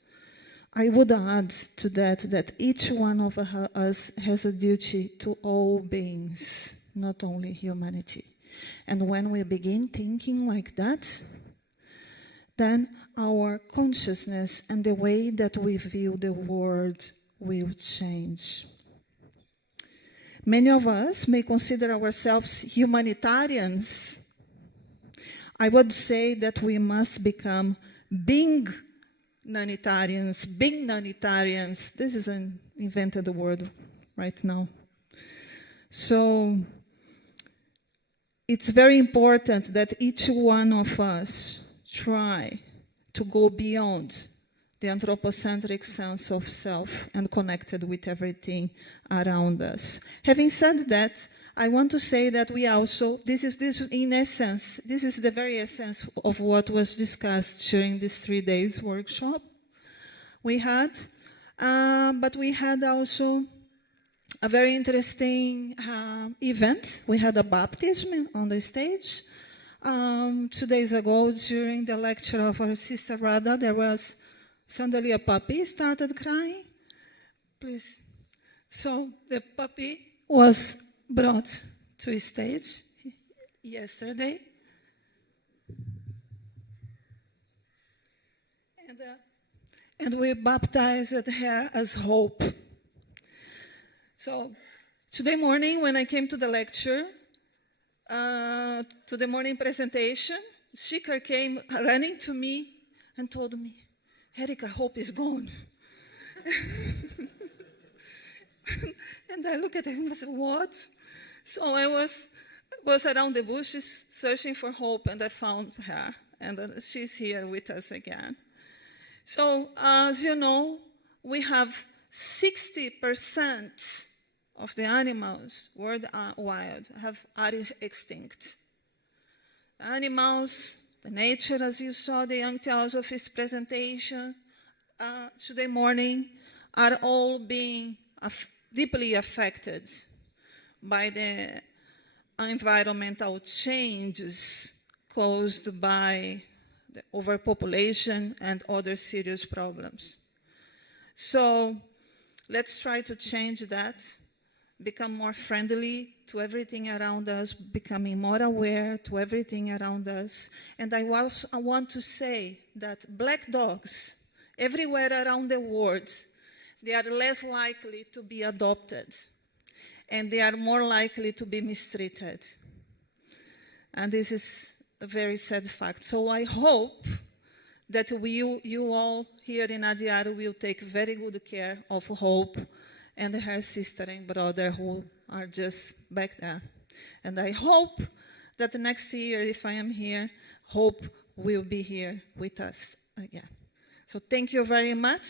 I would add to that each one of us has a duty to all beings, not only humanity. And when we begin thinking like that, then our consciousness and the way that we view the world will change. Many of us may consider ourselves humanitarians. I would say that we must become being non-itarians. This is an invented word right now. So it's very important that each one of us try to go beyond the anthropocentric sense of self and connected with everything around us. Having said that, I want to say that we also, this is the very essence of what was discussed during this 3 days workshop we had, but we had also a very interesting event. We had a baptism on the stage. 2 days ago, during the lecture of our sister Radha, there was Suddenly a puppy started crying. Please. So the puppy was brought to a stage yesterday. And we baptized her as Hope. So today morning when I came to the lecture, to the morning presentation, Shikar came running to me and told me, Erika, Hope is gone. And I looked at him and said, what? So I was around the bushes searching for Hope, and I found her. And she's here with us again. So, as you know, we have 60% of the animals worldwide are extinct. Animals, the nature, as you saw the Young Theosophists presentation today morning, are all being deeply affected by the environmental changes caused by the overpopulation and other serious problems. So let's try to change that, become more friendly to everything around us, becoming more aware to everything around us. And I want to say that black dogs, everywhere around the world, they are less likely to be adopted, and they are more likely to be mistreated. And this is a very sad fact. So I hope that you all here in Adyar will take very good care of Hope and her sister and brother who are just back there. And I hope that next year, if I am here, Hope will be here with us again. So thank you very much.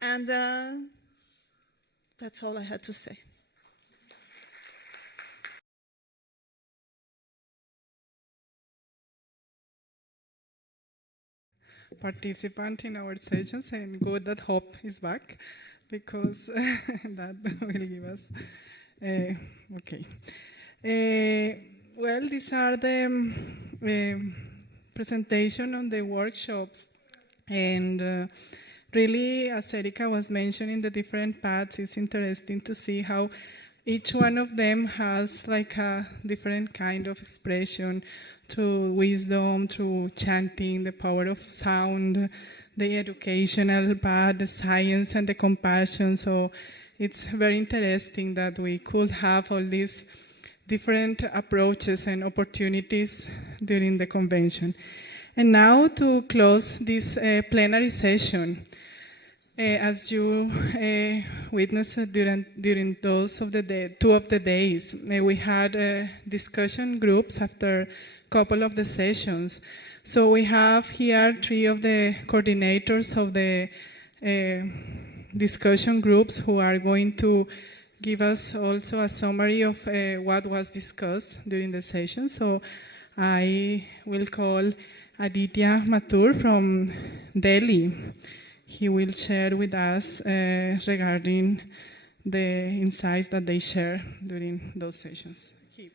And that's all I had to say. Participant in our sessions, and good that Hope is back, because that will give us okay. Well, these are the presentation on the workshops, and really, as Erika was mentioning, the different paths, it's interesting to see how each one of them has like a different kind of expression, to wisdom, to chanting, the power of sound, the educational path, the science, and the compassion. So it's very interesting that we could have all these different approaches and opportunities during the convention. And now to close this plenary session, as you witnessed during those of the two of the days, we had discussion groups after couple of the sessions. So we have here 3 of the coordinators of the discussion groups who are going to give us also a summary of what was discussed during the session. So I will call Aditya Mathur from Delhi. He will share with us regarding the insights that they share during those sessions. He.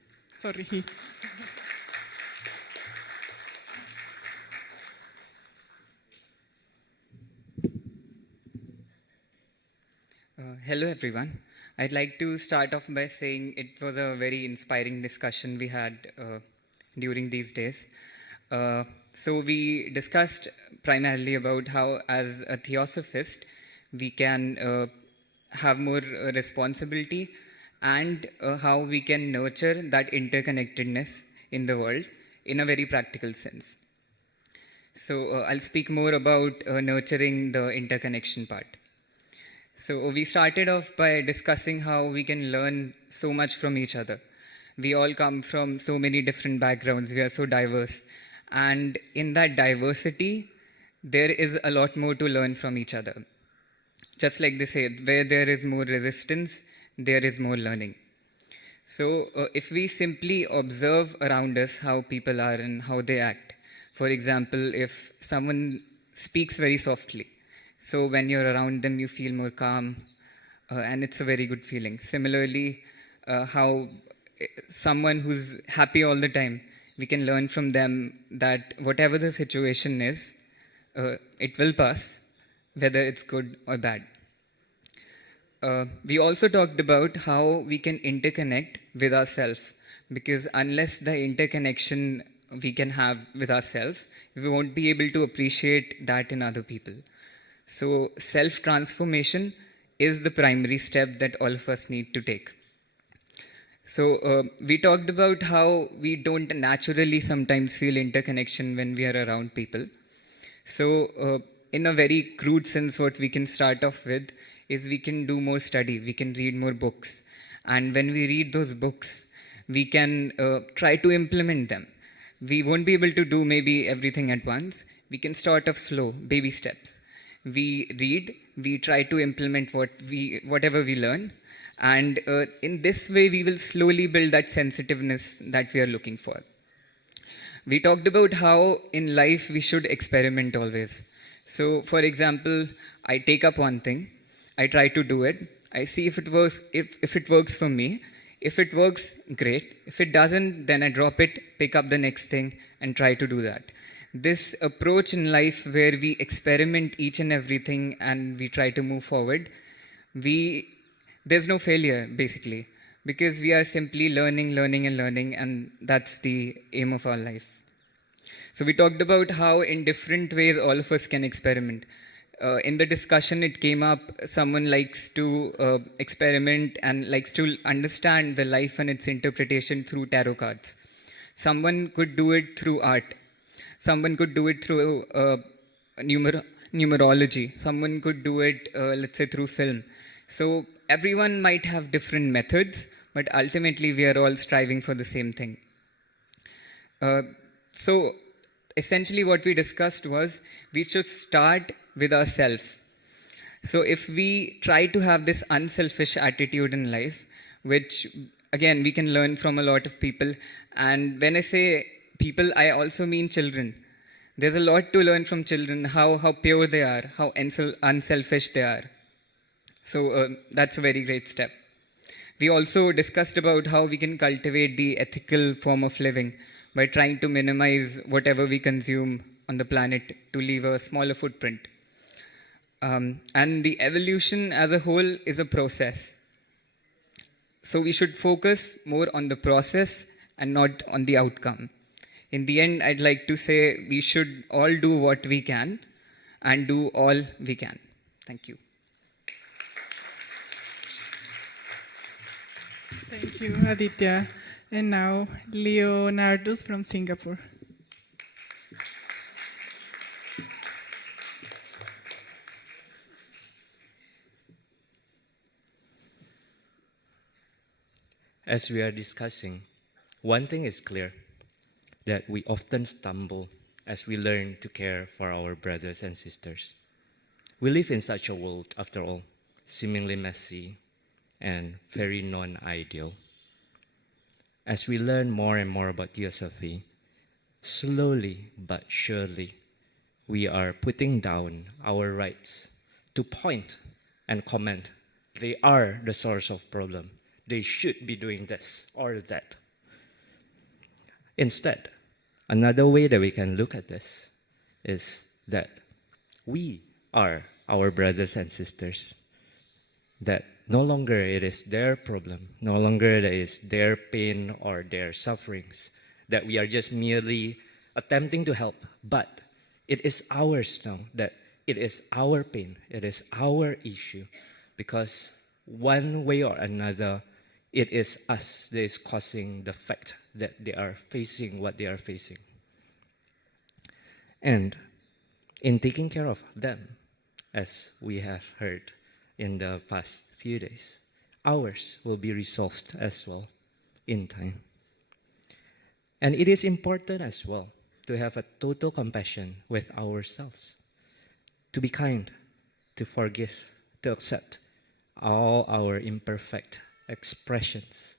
Hello everyone. I'd like to start off by saying it was a very inspiring discussion we had during these days. So we discussed primarily about how, as a theosophist, we can have more responsibility, and how we can nurture that interconnectedness in the world in a very practical sense. So I'll speak more about nurturing the interconnection part. So we started off by discussing how we can learn so much from each other. We all come from so many different backgrounds. We are so diverse. And in that diversity, there is a lot more to learn from each other. Just like they say, where there is more resistance, there is more learning. So if we simply observe around us how people are and how they act, for example, if someone speaks very softly, so when you're around them, you feel more calm, and it's a very good feeling. Similarly, how someone who's happy all the time, we can learn from them that whatever the situation is, it will pass, whether it's good or bad. We also talked about how we can interconnect with ourselves, because unless the interconnection we can have with ourselves, we won't be able to appreciate that in other people. So self-transformation is the primary step that all of us need to take. So we talked about how we don't naturally sometimes feel interconnection when we are around people. So in a very crude sense, what we can start off with is we can do more study, we can read more books. And when we read those books, we can try to implement them. We won't be able to do maybe everything at once. We can start off slow, baby steps. We read, we try to implement whatever we learn. And in this way, we will slowly build that sensitiveness that we are looking for. We talked about how in life we should experiment always. So for example, I take up one thing, I try to do it, I see if it works for me. If it works, great. If it doesn't, then I drop it, pick up the next thing and try to do that. This approach in life where we experiment each and everything and we try to move forward, there's no failure basically, because we are simply learning, and that's the aim of our life. So we talked about how in different ways all of us can experiment. In the discussion it came up, someone likes to experiment and likes to understand the life and its interpretation through tarot cards. Someone could do it through art. Someone could do it through numerology. Someone could do it, let's say, through film. So everyone might have different methods, but ultimately we are all striving for the same thing. So essentially what we discussed was we should start with ourselves. So if we try to have this unselfish attitude in life, which again we can learn from a lot of people, and when I say people, I also mean children. There's a lot to learn from children, how pure they are, how unselfish they are. So that's a very great step. We also discussed about how we can cultivate the ethical form of living by trying to minimize whatever we consume on the planet to leave a smaller footprint. And the evolution as a whole is a process. So we should focus more on the process and not on the outcome. In the end, I'd like to say we should all do what we can and do all we can. Thank you. Thank you, Aditya. And now, Leonardus from Singapore. As we are discussing, one thing is clear, that we often stumble as we learn to care for our brothers and sisters. We live in such a world, after all, seemingly messy and very non-ideal. As we learn more and more about Theosophy, slowly but surely, we are putting down our rights to point and comment. They are the source of problem. They should be doing this or that. Instead, another way that we can look at this is that we are our brothers and sisters. That no longer it is their problem, no longer it is their pain or their sufferings, that we are just merely attempting to help, but it is ours now, that it is our pain, it is our issue, because one way or another, it is us that is causing the fact that they are facing what they are facing. And in taking care of them, as we have heard in the past few days, ours will be resolved as well in time. And it is important as well to have a total compassion with ourselves, to be kind, to forgive, to accept all our imperfect expressions,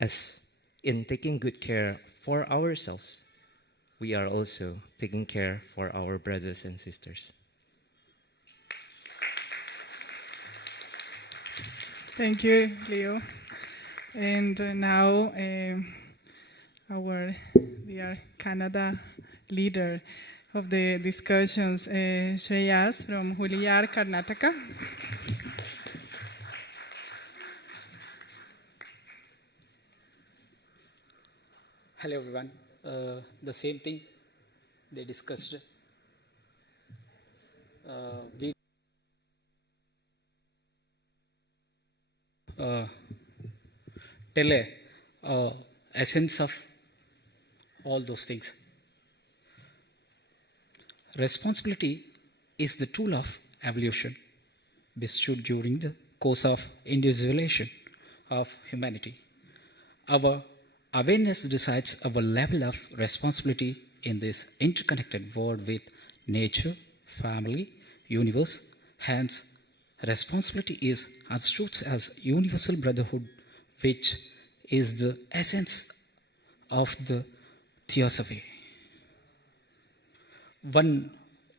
as in taking good care for ourselves, we are also taking care for our brothers and sisters. Thank you, Leo. And now our dear Canada leader, of the discussions, Shreyas from Huliyar, Karnataka. Hello everyone. The same thing they discussed. We tell a essence of all those things. Responsibility is the tool of evolution bestowed during the course of individualization of humanity. Our awareness decides our level of responsibility in this interconnected world with nature, family, universe. Hence, responsibility is understood as universal brotherhood, which is the essence of the theosophy. One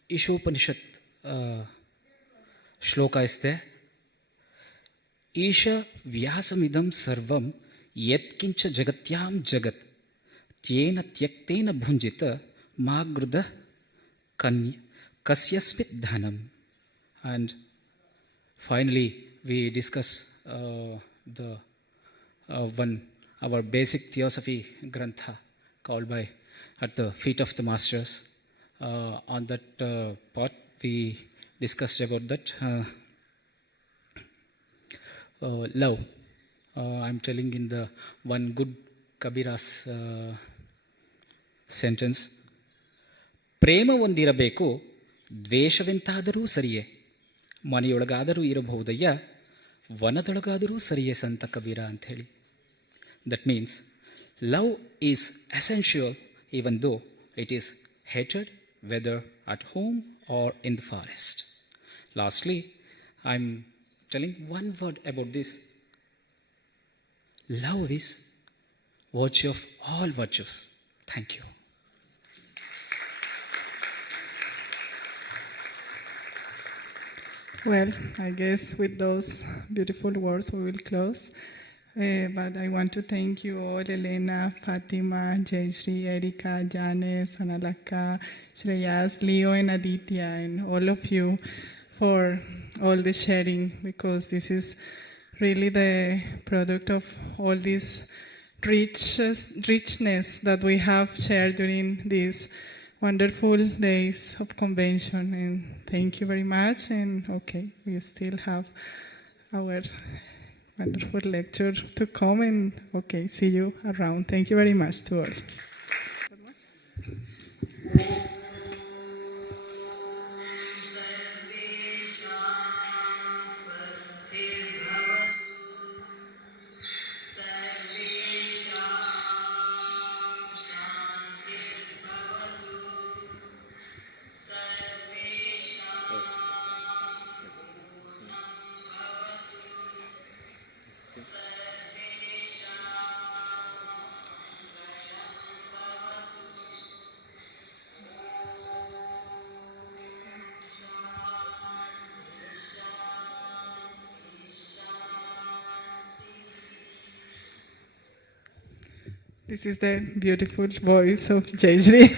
Ishopanishad shloka is there. Isha vyasamidam sarvam yetkincha jagatyam jagat tyena tyaktena bhunjita magruda kasyaspit dhanam. And finally, we discuss our basic theosophy grantha called by At the Feet of the Masters. On that part, we discussed about that love. I'm telling in the one good Kabira's sentence. ಪ್ರೇಮ ಒಂದಿರಬೇಕು, ದ್ವೇಷವೆಂತಾದರೂ ಸರಿಯೇ, ಮನೆಯೊಳಗಾದರೂ ಇರಬಹುದಯ್ಯ, ವನದೊಳಗಾದರೂ ಸರಿಯೇ ಸಂತ ಕಬೀರ ಅಂಥೇಳಿ. That means love is essential even though it is hated, whether at home or in the forest. Lastly, I'm telling one word about this. Love is virtue of all virtues. Thank you. Well, I guess with those beautiful words we will close. But I want to thank you all, Elena, Fatima, Jayashree, Erika, Janice, Analaka, Shreyas, Leo, and Aditya, and all of you for all the sharing, because this is really the product of all this richness that we have shared during these wonderful days of convention. And thank you very much. And okay, we still have our wonderful lecture to come. And okay, see you around. Thank you very much to all. This is the beautiful voice of Jayashree.